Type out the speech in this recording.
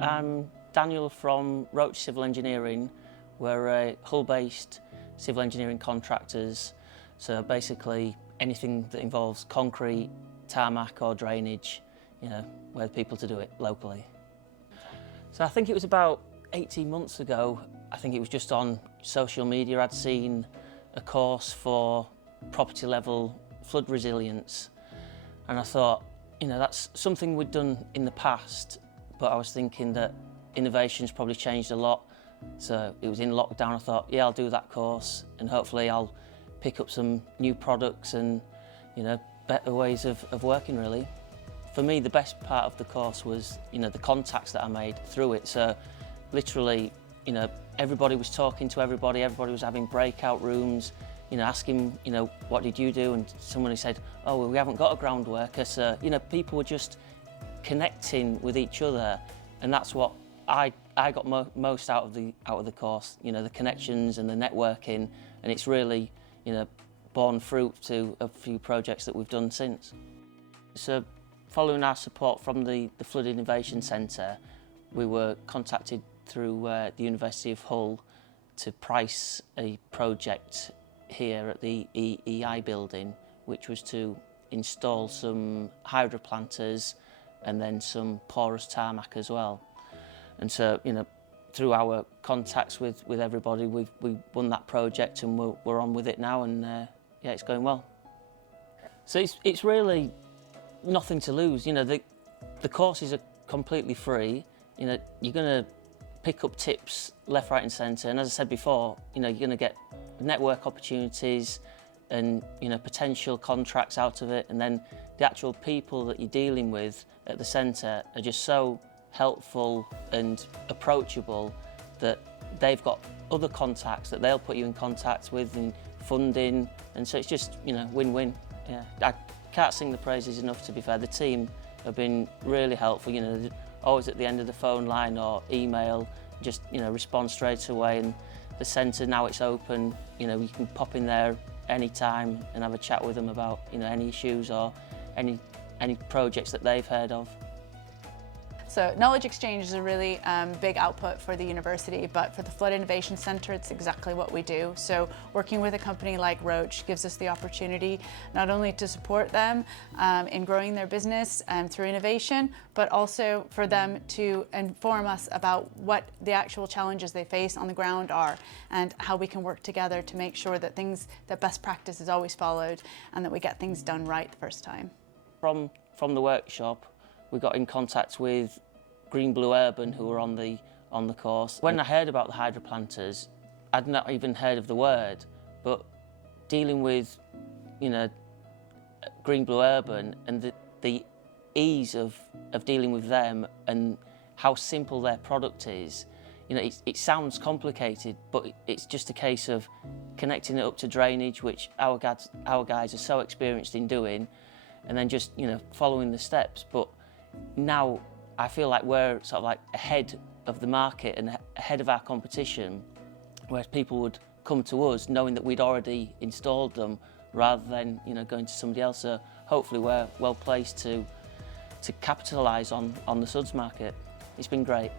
I'm Daniel from Roche Civil Engineering. We're a Hull-based civil engineering contractors, so basically anything that involves concrete, tarmac or drainage, we're the people to do it locally. So I think it was about 18 months ago, I think it was just on social media, I'd seen a course for property level flood resilience, and I thought, that's something we'd done in the past, but I was thinking that innovation's probably changed a lot. So it was in lockdown, I thought, yeah, I'll do that course and hopefully I'll pick up some new products and, better ways of working really. For me, the best part of the course was, the contacts that I made through it. So literally, everybody was talking to everybody was having breakout rooms, asking, what did you do? And someone said, oh, well, we haven't got a ground worker. So, people were just connecting with each other, and that's what I got most out of the course. The connections and the networking, and it's really, borne fruit to a few projects that we've done since. So, following our support from the Flood Innovation Centre, we were contacted through the University of Hull to price a project here at the EEI building, which was to install some hydroplanters and then some porous tarmac as well. And so, through our contacts with everybody, we won that project and we're on with it now, and yeah, it's going well. So it's really nothing to lose. The courses are completely free. You're going to pick up tips left, right and centre, and as I said before, you're going to get network opportunities and potential contracts out of it, and then the actual people that you're dealing with at the centre are just so helpful and approachable that they've got other contacts that they'll put you in contact with and funding, and so it's just win-win. Yeah, I can't sing the praises enough, to be fair. The team have been really helpful. They're always at the end of the phone line or email, just respond straight away. And the centre, now it's open, you can pop in there anytime and have a chat with them about any issues or any projects that they've heard of. So knowledge exchange is a really big output for the university, but for the Flood Innovation Centre, it's exactly what we do. So working with a company like Roche gives us the opportunity not only to support them in growing their business through innovation, but also for them to inform us about what the actual challenges they face on the ground are and how we can work together to make sure that that best practice is always followed and that we get things done right the first time. From the workshop, we got in contact with Green Blue Urban, who were on the course. When I heard about the hydroplanters, I'd not even heard of the word, but dealing with, Green Blue Urban and the ease of dealing with them and how simple their product is, it sounds complicated, but it's just a case of connecting it up to drainage, which our guys are so experienced in doing, and then just following the steps. But now I feel like we're sort of like ahead of the market and ahead of our competition, whereas people would come to us knowing that we'd already installed them rather than going to somebody else. So hopefully we're well placed to capitalise on the suds market. It's been great.